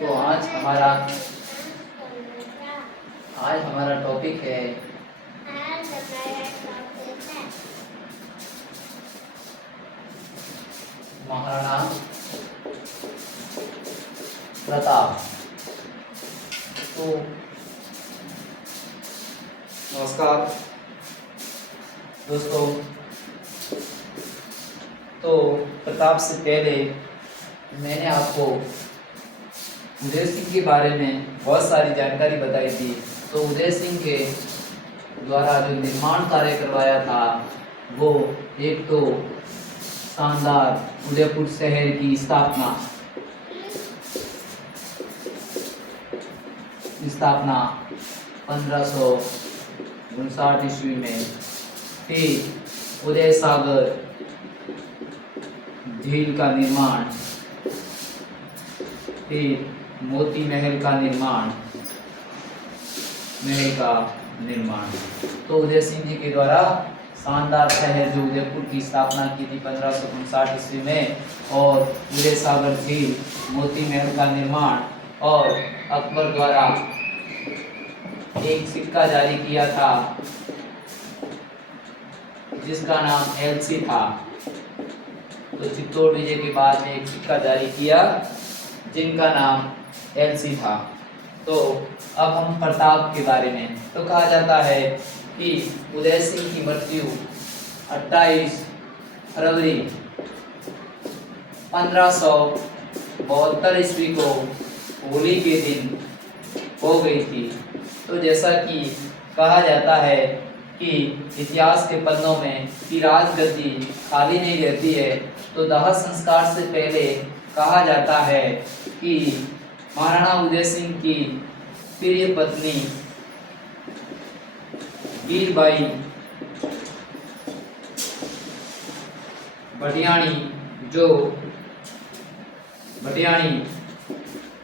तो आज हमारा टॉपिक है महाराणा प्रताप। तो नमस्कार दोस्तों, तो प्रताप से पहले मैंने आपको उदय सिंह के बारे में बहुत सारी जानकारी बताई थी। तो उदय सिंह के द्वारा जो निर्माण कार्य करवाया था वो एक तो शानदार उदयपुर शहर की स्थापना 1559 ईस्वी में, फिर उदय सागर झील का निर्माण, फिर मोती महल का निर्माण। तो उदय सिंह जी के द्वारा शानदार शहर जो उदयपुर की स्थापना की थी 1559 ईस्वी में, और उदय सागर झील, मोती महल का निर्माण, और अकबर द्वारा एक सिक्का जारी किया था जिसका नाम एलसी था। तो चित्तौड़ विजय के बाद में एक सिक्का जारी किया जिनका नाम एलसी था। तो अब हम प्रताप के बारे में, तो कहा जाता है कि उदय सिंह की मृत्यु 28 फरवरी 1572 ईस्वी को होली के दिन हो गई थी। तो जैसा कि कहा जाता है कि इतिहास के पन्नों में कि राजगद्दी खाली नहीं रहती है, तो दाह संस्कार से पहले कहा जाता है कि महाराणा उदय सिंह की प्रिय पत्नी वीरबाई भटियाणी जो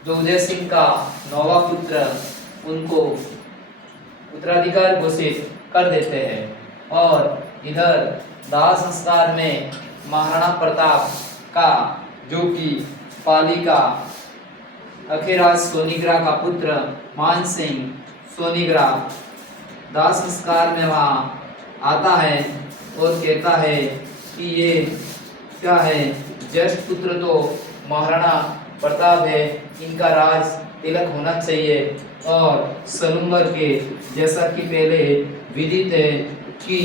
उदय सिंह का नौवा पुत्र, उनको उत्तराधिकारी घोषित कर देते हैं। और इधर दाह संस्कार में महाराणा प्रताप का, जो कि पाली का अखिराज सोनीग्रा का पुत्र मान सिंह सोनीग्रा, दाह संस्कार में वहाँ आता है और कहता है कि ये क्या है, ज्येष्ठ पुत्र तो महाराणा प्रताप है, इनका राज तिलक होना चाहिए। और सलूम्बर के, जैसा कि पहले विदित है कि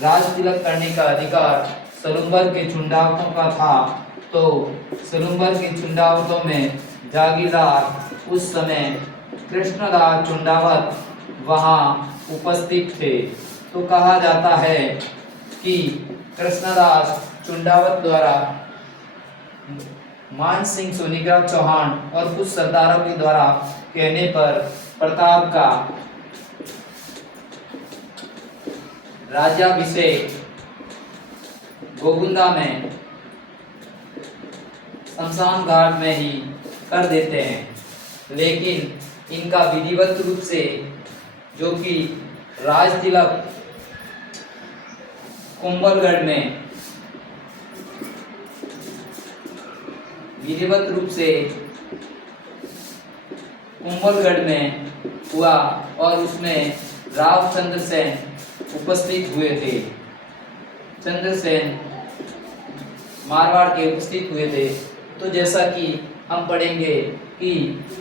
राज तिलक करने का अधिकार सलूम्बर के चुंडावतों का था, तो सलूम्बर के चुंडावतों में जागीरदार उस समय कृष्णदास चुंडावत वहाँ उपस्थित थे। तो कहा जाता है कि कृष्णदास चुंडावत द्वारा मान सिंह सोनीग्रा चौहान और कुछ सरदारों के द्वारा कहने पर प्रताप का राज्याभिषेक गोगुंदा में शमशान घाट में ही कर देते हैं। लेकिन इनका विधिवत रूप से, जो कि राज तिलक कुंभलगढ़ में विधिवत रूप से कुंभलगढ़ में हुआ, और उसमें राव चंद्रसेन उपस्थित हुए थे। चंद्रसेन मारवाड़ के उपस्थित हुए थे। तो जैसा कि हम पढ़ेंगे कि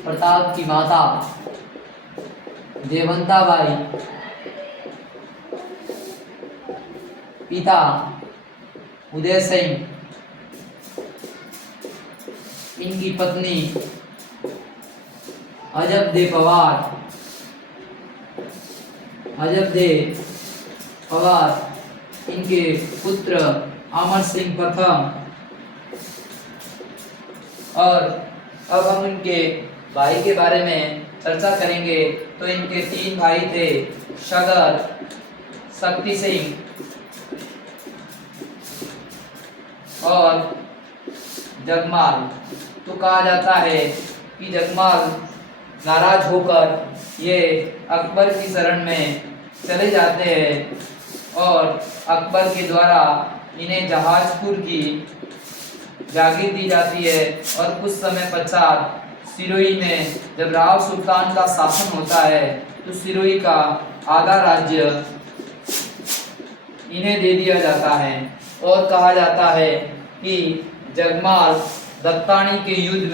प्रताप की माता देवंताबाई, पिता उदय सिंह, इनकी पत्नी अजबदे पवार, इनके पुत्र अमर सिंह प्रथम। और अब हम इनके भाई के बारे में चर्चा करेंगे। तो इनके 3 भाई थे, सगर, शक्ति सिंह और जगमाल। तो कहा जाता है कि जगमाल नाराज होकर ये अकबर की शरण में चले जाते हैं, और अकबर के द्वारा इन्हें जहाजपुर की जागीर दी जाती है। और कुछ समय पश्चात सिरोही में जब राव सुल्तान का शासन होता है तो सिरोही का आधा राज्य इन्हें दे दिया जाता है और कहा जाता है कि जगमाल दत्तानी के युद्ध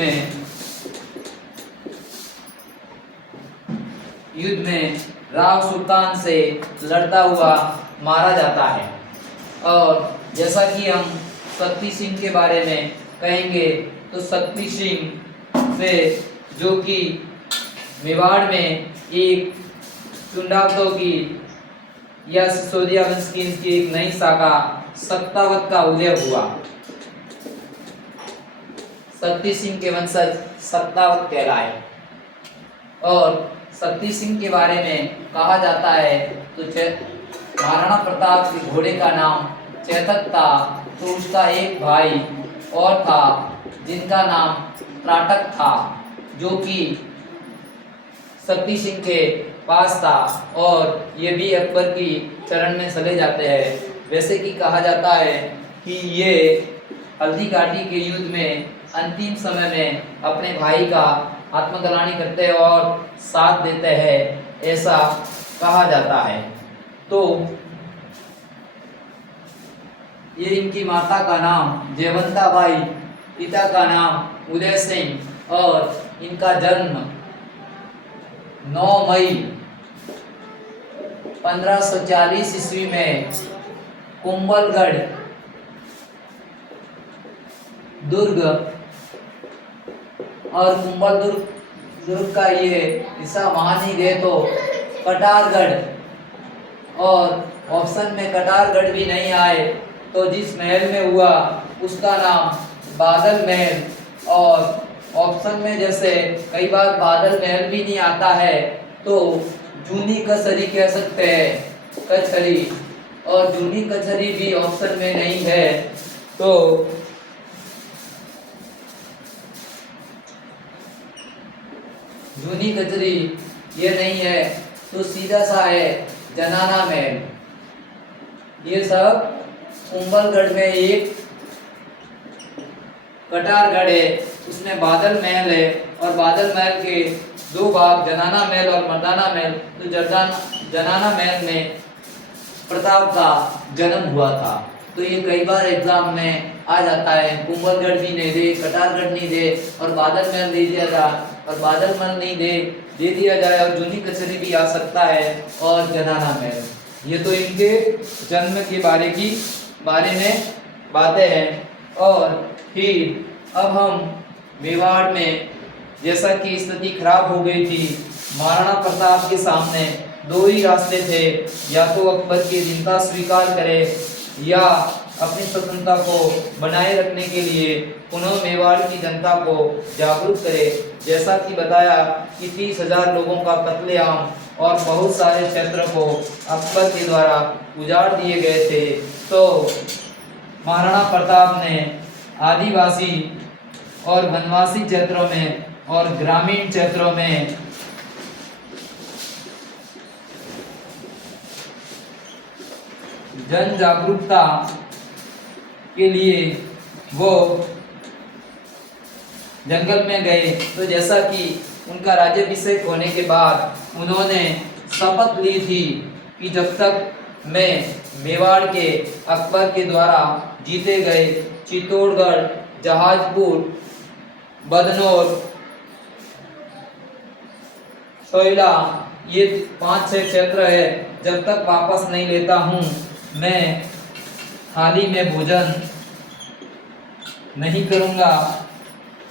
में राव सुल्तान से लड़ता हुआ मारा जाता है। और जैसा कि हम शक्ति सिंह के बारे में कहेंगे तो शक्ति सिंह से जो कि मेवाड़ में एक चुंडातों की या सिसोदिया वंश की इनकी एक नई शाखा सत्तावत का उदय हुआ। शक्ति सिंह के वंशज सत्तावत कहलाए। और शक्ति सिंह के बारे में कहा जाता है तो महाराणा प्रताप के घोड़े का नाम चेतक था, तो उसका एक भाई और था जिनका नाम त्राटक था, जो कि शक्ति सिंह के पास था और ये भी अकबर की चरण में चले जाते हैं। वैसे कि कहा जाता है कि ये हल्दी घाटी के युद्ध में अंतिम समय में अपने भाई का आत्मग्लानि करते हैं और साथ देते हैं, ऐसा कहा जाता है। तो ये इनकी माता का नाम जयवंता बाई, पिता का नाम उदय सिंह और इनका जन्म 9 मई 1540 ईस्वी में कुंभलगढ़ दुर्ग और कुंभल दुर्ग का ये हिस्सा वहाँ नहीं गए तो कटारगढ़, और ऑप्शन में कटारगढ़ भी नहीं आए तो जिस महल में हुआ उसका नाम बादल महल, और ऑप्शन में जैसे कई बार बादल महल भी नहीं आता है तो जूनी कचहरी कह सकते हैं, कचहरी, और जूनी कचहरी भी ऑप्शन में नहीं है तो जूनी कचहरी ये नहीं है तो सीधा सा है जनाना महल। ये सब कुंभलगढ़ में एक कटारगढ़ है, उसमें बादल महल है और बादल महल के 2 भाग जनाना महल और मर्दाना महल। तो जनाना महल में प्रताप का जन्म हुआ था। तो ये कई बार एग्जाम में आ जाता है, कुंभलगढ़ भी नहीं दे, कटारगढ़ नहीं दे और बादल महल दे दिया जाए, और बादल महल नहीं दे दिया जाए और जूनी कचहरी भी आ सकता है और जनाना महल। ये तो इनके जन्म के बारे में बातें हैं। और फिर अब हम मेवाड़ में जैसा कि स्थिति खराब हो गई थी, महाराणा प्रताप के सामने 2 ही रास्ते थे, या तो अकबर की जिंदा स्वीकार करे या अपनी स्वतंत्रता को बनाए रखने के लिए पुनः मेवाड़ की जनता को जागरूक करे। जैसा कि बताया कि 30,000 लोगों का कत्लेआम और बहुत सारे क्षेत्र को अकबर के द्वारा उजाड़ दिए गए थे। तो महाराणा प्रताप ने आदिवासी और वनवासी क्षेत्रों में और ग्रामीण क्षेत्रों में जन जागरूकता के लिए वो जंगल में गए। तो जैसा कि उनका राज्याभिषेक होने के बाद उन्होंने शपथ ली थी कि जब तक मैं मेवाड़ के अकबर के द्वारा जीते गए चित्तौड़गढ़, जहाजपुर, बदनौर, सोयला, ये 5-6 क्षेत्र है, जब तक वापस नहीं लेता हूँ मैं थाली में भोजन नहीं करूँगा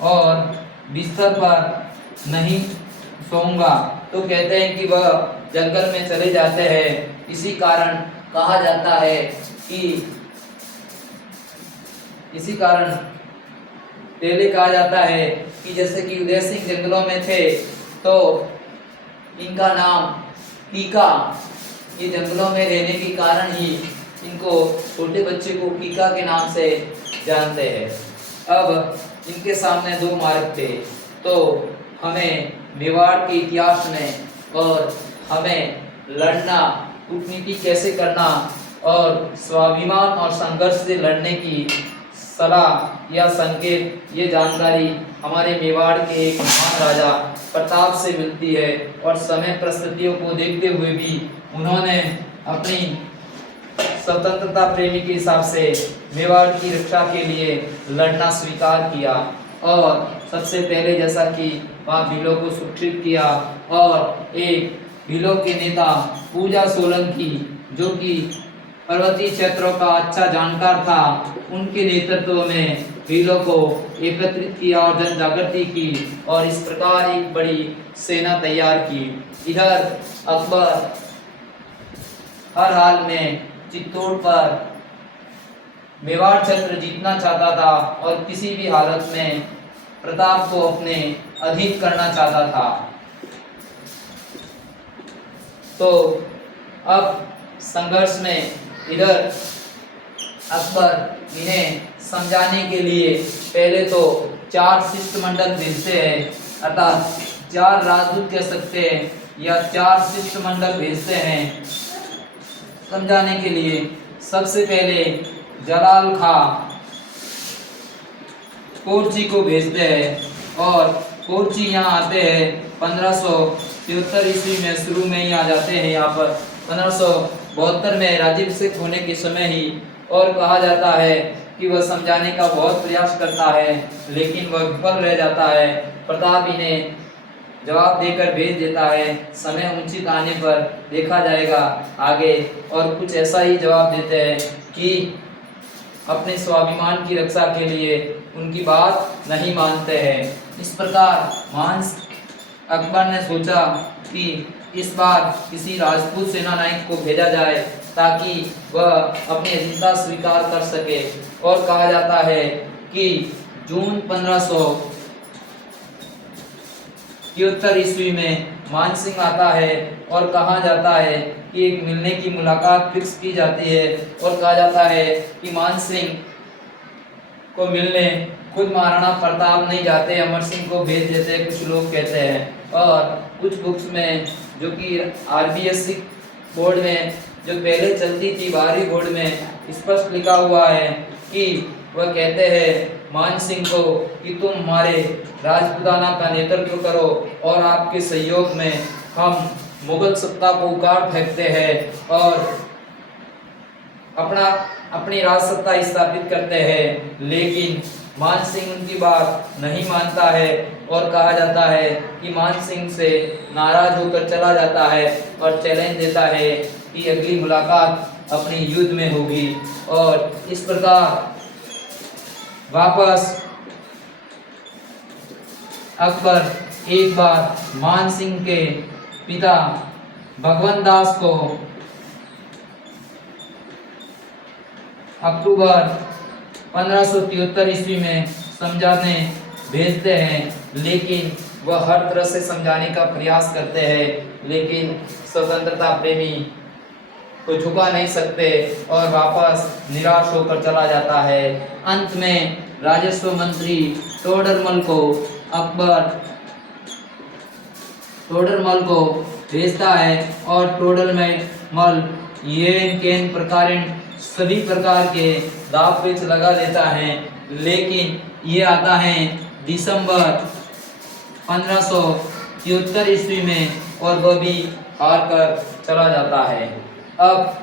और बिस्तर पर नहीं सोऊंगा। तो कहते हैं कि वह जंगल में चले जाते हैं। इसी कारण कहा जाता है कि पहले कहा जाता है कि जैसे कि उदय सिंह जंगलों में थे तो इनका नाम कीका, ये जंगलों में रहने के कारण ही इनको छोटे बच्चे को कीका के नाम से जानते हैं। अब इनके सामने 2 मार्ग थे, तो हमें मेवाड़ के इतिहास में और हमें लड़ना, कूटनीति कैसे करना और स्वाभिमान और संघर्ष से लड़ने की सलाह या संकेत ये जानकारी हमारे मेवाड़ के एक महान राजा प्रताप से मिलती है और समय परिस्थितियों को देखते हुए भी उन्होंने अपनी स्वतंत्रता प्रेमी के हिसाब से मेवाड़ की रक्षा के लिए लड़ना स्वीकार किया और सबसे पहले जैसा कि वहाँ भीलों को सुरक्षित किया और एक भीलों के नेता पूजा सोलंकी जो कि पर्वतीय क्षेत्रों का अच्छा जानकार था, उनके नेतृत्व में भीलों को एकत्रित किया और जन जागृति की और इस प्रकार एक बड़ी सेना तैयार की। इधर अकबर हर हाल में चित्तौड़ पर मेवाड़ क्षेत्र जीतना चाहता था और किसी भी हालत में प्रताप को अपने अधीन करना चाहता था। तो अब संघर्ष में इधर अकबर इन्हें समझाने के लिए पहले तो 4 शिष्टमंडल भेजते हैं, अर्थात 4 राजदूत कह सकते हैं या 4 शिष्टमंडल भेजते हैं समझाने के लिए। सबसे पहले जलाल खां कोरची को भेजते हैं और कोरची यहाँ आते हैं 1573 ईस्वी में, शुरू में ही आ जाते हैं यहाँ पर 1572 में राज्याभिषेक होने के समय ही। और कहा जाता है कि वह समझाने का बहुत प्रयास करता है लेकिन वह विफल रह जाता है। प्रताप इन्हें जवाब देकर भेज देता है, समय उचित आने पर देखा जाएगा आगे। और कुछ ऐसा ही जवाब देते हैं कि अपने स्वाभिमान की रक्षा के लिए उनकी बात नहीं मानते हैं। इस प्रकार महान अकबर ने सोचा कि इस बार किसी राजपूत सेना नायक को भेजा जाए ताकि वह अपनी अधीनता स्वीकार कर सके। और कहा जाता है कि जून 1573 ईस्वी में मानसिंह आता है और कहा जाता है कि एक मिलने की मुलाकात फिक्स की जाती है और कहा जाता है कि मानसिंह को मिलने खुद महाराणा प्रताप नहीं जाते, अमर सिंह को भेज देते, कुछ लोग कहते हैं। और कुछ बुक्स में जो कि आरबीएससी बोर्ड में जो पहले चलती थी 12वीं बोर्ड में स्पष्ट लिखा हुआ है कि वह कहते हैं मान सिंह को कि तुम हमारे राजपुताना का नेतृत्व करो और आपके सहयोग में हम मुगल सत्ता को उखाड़ फेंकते हैं और अपनी राज सत्ता स्थापित करते हैं। लेकिन मान सिंह उनकी बात नहीं मानता है और कहा जाता है कि मान सिंह से नाराज होकर चला जाता है और चैलेंज देता है कि अगली मुलाकात अपनी युद्ध में होगी। और इस प्रकार वापस अकबर एक बार मान सिंह के पिता भगवंत दास को अक्टूबर 1573 ईस्वी में समझाने भेजते हैं, लेकिन वह हर तरह से समझाने का प्रयास करते हैं लेकिन स्वतंत्रता प्रेमी को झुका नहीं सकते और वापस निराश होकर चला जाता है। अंत में राजस्व मंत्री टोडरमल को अकबर टोडरमल को भेजता है और टोडरमल सभी प्रकार के दाव पेच लगा देता है। लेकिन ये आता है दिसंबर 1573 ईस्वी में और वह भी हार कर चला जाता है। अब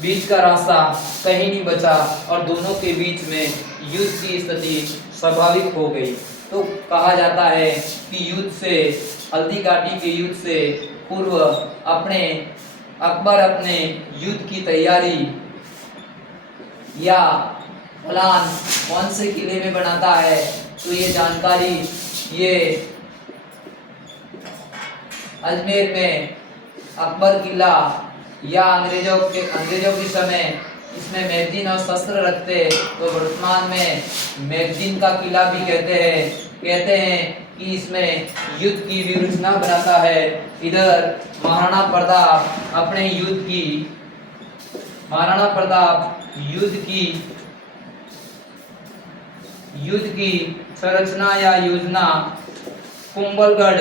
बीच का रास्ता कहीं नहीं बचा और दोनों के बीच में युद्ध की स्थिति स्वाभाविक हो गई। तो कहा जाता है कि युद्ध से हल्दी घाटी के युद्ध से पूर्व अकबर अपने युद्ध की तैयारी या प्लान कौन से किले में बनाता है, तो ये जानकारी ये अजमेर में अकबर किला या अंग्रेजों के समय इसमें मैगजीन और शस्त्र रखते तो वर्तमान में मैगजीन का किला भी कहते हैं कि इसमें युद्ध की व्यूहरचना बनाता है। इधर महाराणा प्रताप युद्ध की संरचना या योजना कुंभलगढ़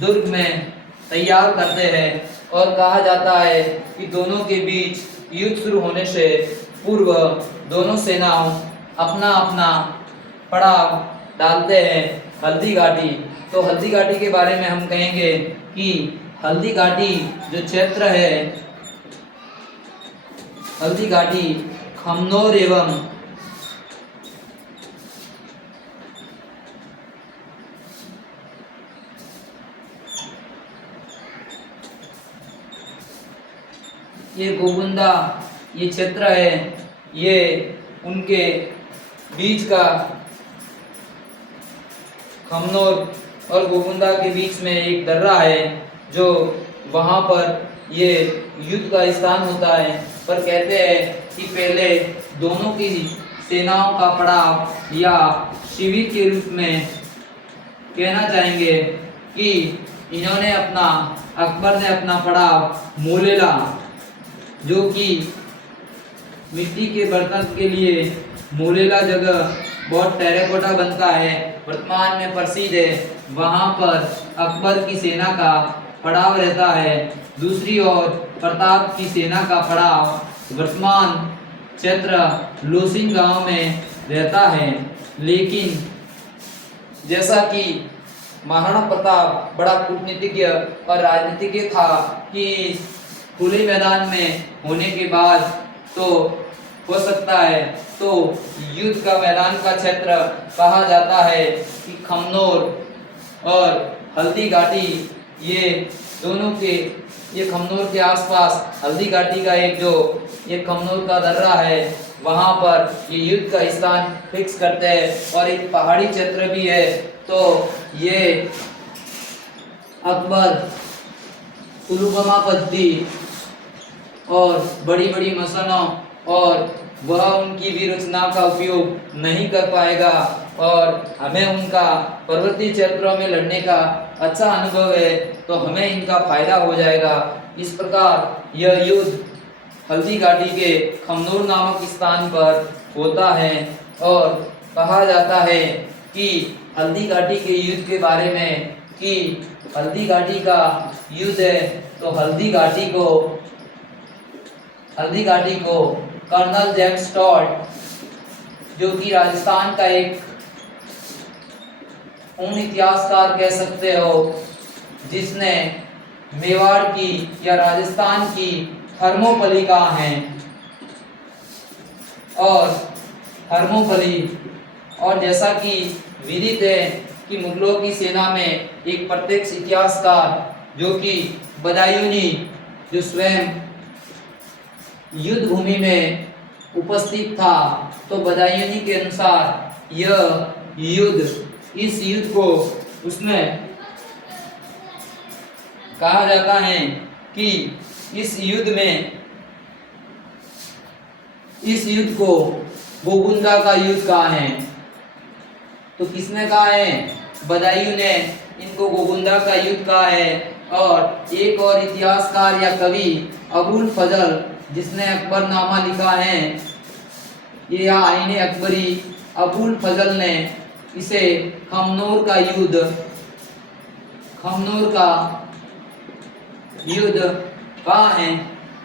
दुर्ग में तैयार करते हैं और कहा जाता है कि दोनों के बीच युद्ध शुरू होने से पूर्व दोनों सेनाओं अपना अपना पड़ाव डालते हैं हल्दी घाटी। तो हल्दी घाटी के बारे में हम कहेंगे कि हल्दी घाटी जो क्षेत्र है, हल्दी घाटी खमनोर एवं ये गोगुंदा ये क्षेत्र है, ये उनके बीच का खमनोर और गोगुंदा के बीच में एक दर्रा है, जो वहां पर ये युद्ध का स्थान होता है। पर कहते हैं कि पहले दोनों की सेनाओं का पड़ाव या शिविर के रूप में कहना चाहेंगे कि इन्होंने अकबर ने अपना पड़ाव मोलेला, जो कि मिट्टी के बर्तन के लिए मोलेला जगह बहुत टेराकोटा बनता है, वर्तमान में प्रसिद्ध है, वहां पर अकबर की सेना का पड़ाव रहता है। दूसरी ओर प्रताप की सेना का पड़ाव वर्तमान क्षेत्र लोसिंग गांव में रहता है। लेकिन जैसा कि महाराणा प्रताप बड़ा कूटनीतिज्ञ और राजनीतिज्ञ था कि खुले मैदान में होने के बाद तो हो सकता है, तो युद्ध का मैदान का क्षेत्र कहा जाता है कि खमनोर और हल्दी घाटी ये दोनों के, ये खमनोर के आसपास हल्दी घाटी का एक जो ये खमनोर का दर्रा है, वहां पर ये युद्ध का स्थान फिक्स करते हैं। और एक पहाड़ी क्षेत्र भी है, तो ये अकबर कुलुगमा पद्धति और बड़ी बड़ी मसनों और वह उनकी भी रचना का उपयोग नहीं कर पाएगा, और हमें उनका पर्वतीय क्षेत्रों में लड़ने का अच्छा अनुभव है, तो हमें इनका फायदा हो जाएगा। इस प्रकार यह युद्ध हल्दी घाटी के खमनोर नामक स्थान पर होता है। और कहा जाता है कि हल्दी घाटी के युद्ध के बारे में कि हल्दी घाटी का युद्ध है, तो हल्दी घाटी को कर्नल जेम्स टॉड, जो कि राजस्थान का एक उन इतिहासकार कह सकते हो जिसने मेवाड़ की या राजस्थान की थर्मोपली कहा है, और थर्मोपली, और जैसा कि विदित है कि मुगलों की सेना में एक प्रत्यक्ष इतिहासकार जो कि बदायूनी, जो स्वयं युद्ध भूमि में उपस्थित था, तो बदायूनी के अनुसार इस युद्ध को उसमें कहा जाता है कि इस युद्ध को गोगुंदा का युद्ध कहा है। तो किसने कहा है? बदायूं ने इनको गोगुंदा का युद्ध कहा है। और एक और इतिहासकार या कवि अबुल फजल, जिसने अकबरनामा लिखा है, ये आईने अकबरी, अबुल फजल ने इसे खमनोर का युद्ध कहा है।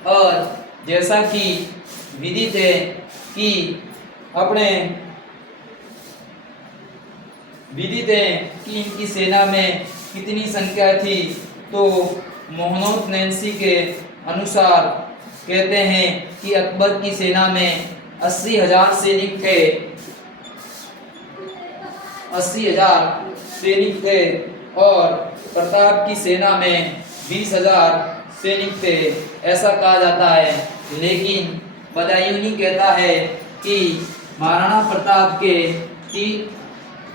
और जैसा कि विदित है कि इनकी सेना में कितनी संख्या थी, तो मोहम्मद नैन्सी के अनुसार कहते हैं कि अकबर की सेना में 80,000 सैनिक थे, 80,000 सैनिक थे, और प्रताप की सेना में 20,000 सैनिक थे, ऐसा कहा जाता है। लेकिन बदायूनी कहता है कि महाराणा प्रताप के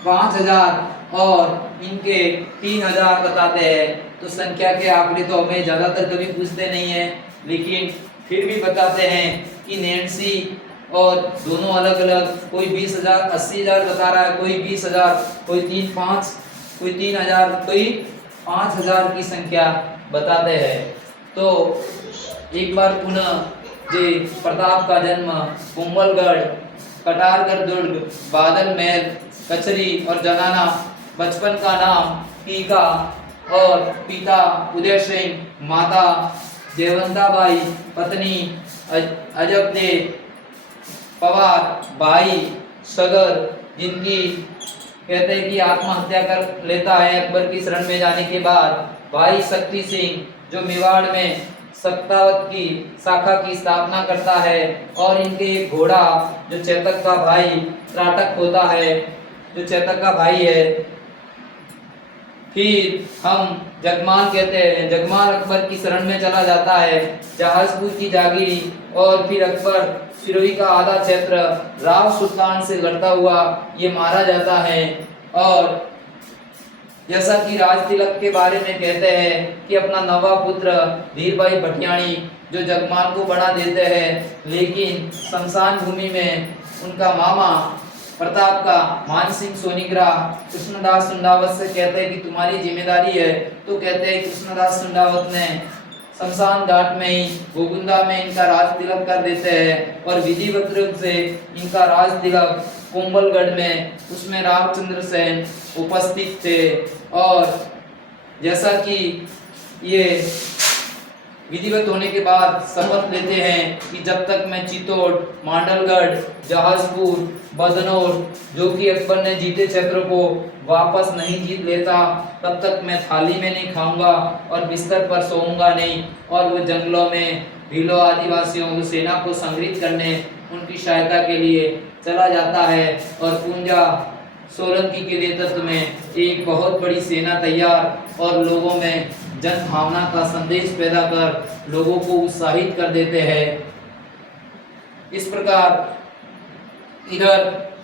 5,000 और इनके 3,000 बताते हैं। तो संख्या के आंकड़े तो हमें ज़्यादातर कभी पूछते नहीं है, लेकिन फिर भी बताते हैं कि नैन्सी और दोनों अलग अलग, कोई 20,000 80,000 बता रहा है, कोई 20,000, कोई 3,000, कोई 5,000 की संख्या बताते हैं। तो एक बार पुनः जे प्रताप का जन्म कुंभलगढ़, कटारगढ़ दुर्ग, बादल महल, कचरी और जनाना, बचपन का नाम टीका और पिता उदय सिंह, माता जयवंताबाई पत्नी अजबदे पवार भाई सगर, जिनकी कहते हैं कि आत्महत्या कर लेता है अकबर की शरण में जाने के बाद। भाई शक्ति सिंह जो मेवाड़ में सत्तावत की शाखा की स्थापना करता है, और इनके एक घोड़ा जो चेतक का भाई त्राटक होता है, जो चेतक का भाई है। फिर हम जगमाल कहते हैं, जगमाल अकबर की शरण में चला जाता है, जहाजपुर की जागीरी, और फिर अकबर सिरोही का आधा क्षेत्र राव सुल्तान से लड़ता हुआ ये मारा जाता है। और जैसा कि राज तिलक के बारे में कहते हैं कि अपना नवा पुत्र धीरभाई भटियाणी जो जगमाल को बना देते हैं, लेकिन शमशान भूमि में उनका मामा प्रताप का मान सिंह सोनीग्रा कृष्णदास सुंडावत से कहते हैं कि तुम्हारी जिम्मेदारी है। तो कहते हैं कृष्णदास सुंडावत ने शमशान घाट में ही गोगुंदा में इनका राज तिलक कर देते हैं, और विधिवत रूप से इनका राज तिलक कोंबलगढ़ में उसमें रामचंद्र सेन उपस्थित थे। और जैसा कि ये विधिवत होने के बाद शपथ लेते हैं कि जब तक मैं चित्तौड़, मांडलगढ़, जहाजपुर, बदनौर जो कि अकबर ने जीते क्षेत्रों को वापस नहीं जीत लेता, तब तक मैं थाली में नहीं खाऊंगा और बिस्तर पर सोऊंगा नहीं। और वो जंगलों में भीलों आदिवासियों की सेना को संगठित करने, उनकी सहायता के लिए चला जाता है, और पूंजा सोलंकी के नेतृत्व में एक बहुत बड़ी सेना तैयार और लोगों में जन भावना का संदेश पैदा कर लोगों को उत्साहित कर देते हैं। इस प्रकार इधर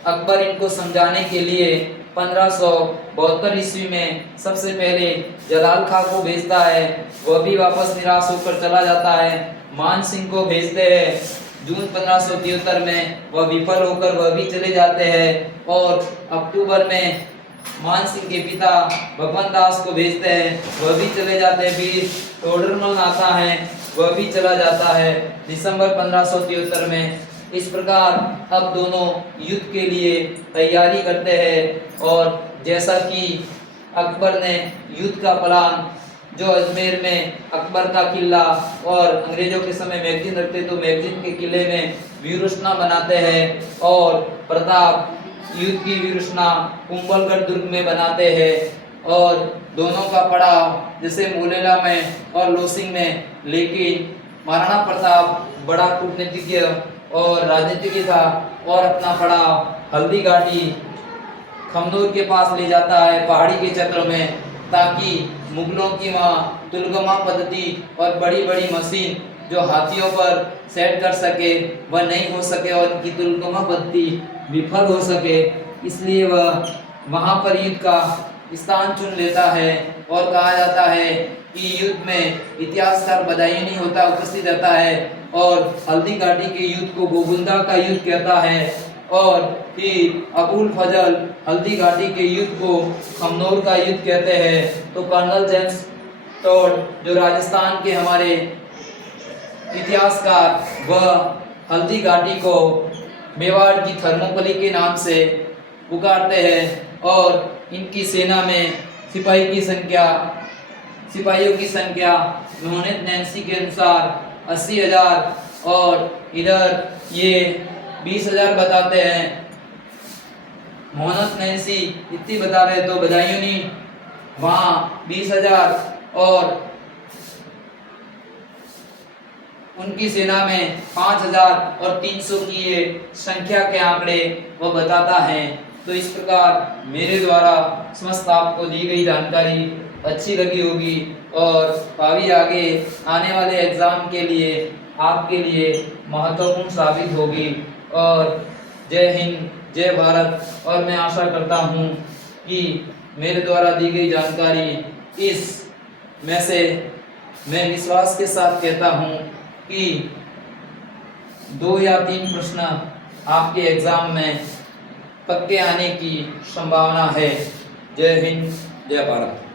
अकबर इनको समझाने के लिए 1572 ईस्वी में सबसे पहले जलाल खां को भेजता है, वह भी वापस निराश होकर चला जाता है। मान सिंह को भेजते हैं, जून 1573 में वह विफल होकर वह भी चले जाते हैं। और अक्टूबर में मान सिंह के पिता भगवंत दास को भेजते हैं, वह भी चले जाते हैं। फिर टोडरमल आता है, वह भी चला जाता है दिसंबर 1573 में। इस प्रकार अब दोनों युद्ध के लिए तैयारी करते हैं। और जैसा कि अकबर ने युद्ध का प्लान जो अजमेर में अकबर का किला, और अंग्रेजों के समय मैगजीन रखते तो मैगजीन के किले में वीरूषणा बनाते हैं, और प्रताप युद्ध की वीरूषणा कुंभलगढ़ दुर्ग में बनाते हैं। और दोनों का पड़ाव जैसे मुलेला में और लोसिंग में, लेकिन महाराणा प्रताप बड़ा कूटनीतिज्ञ और राजनीतिज्ञ था, और अपना पड़ाव हल्दी घाटी खमनोर के पास ले जाता है पहाड़ी के क्षेत्रों में, ताकि मुगलों की वहाँ तुलगमा पद्धति और बड़ी बड़ी मशीन जो हाथियों पर सेट कर सके वह नहीं हो सके, और उनकी तुलगमा पद्धति विफल हो सके। इसलिए वह वहाँ पर युद्ध का स्थान चुन लेता है। और कहा जाता है कि युद्ध में इतिहासकार बदायूं होता उपस्थित रहता है, और हल्दी घाटी के युद्ध को गोगुंदा का युद्ध कहता है, और फिर अबुल फजल हल्दी घाटी के युद्ध को खमनोर का युद्ध कहते हैं। तो कर्नल जेम्स टॉड जो राजस्थान के हमारे इतिहासकार, वह हल्दी घाटी को मेवाड़ की थर्मोपली के नाम से पुकारते हैं। और इनकी सेना में सिपाहियों की संख्या मोहनेत नैन्सी के अनुसार 80,000, और इधर ये 20,000 बताते हैं। मोहनेत नैन्सी इतनी बता रहे तो बदायूं नहीं, वहाँ 20,000, और उनकी सेना में 5,000 और 300 की ये संख्या के आंकड़े वह बताता है। तो इस प्रकार मेरे द्वारा समस्त आपको दी गई जानकारी अच्छी लगी होगी, और भावी आगे आने वाले एग्जाम के लिए आपके लिए महत्वपूर्ण साबित होगी। और जय हिंद, जय भारत। और मैं आशा करता हूँ कि मेरे द्वारा दी गई जानकारी इस में से मैं विश्वास के साथ कहता हूँ कि 2 या 3 प्रश्न आपके एग्जाम में पक्के आने की संभावना है। जय हिंद, जय भारत।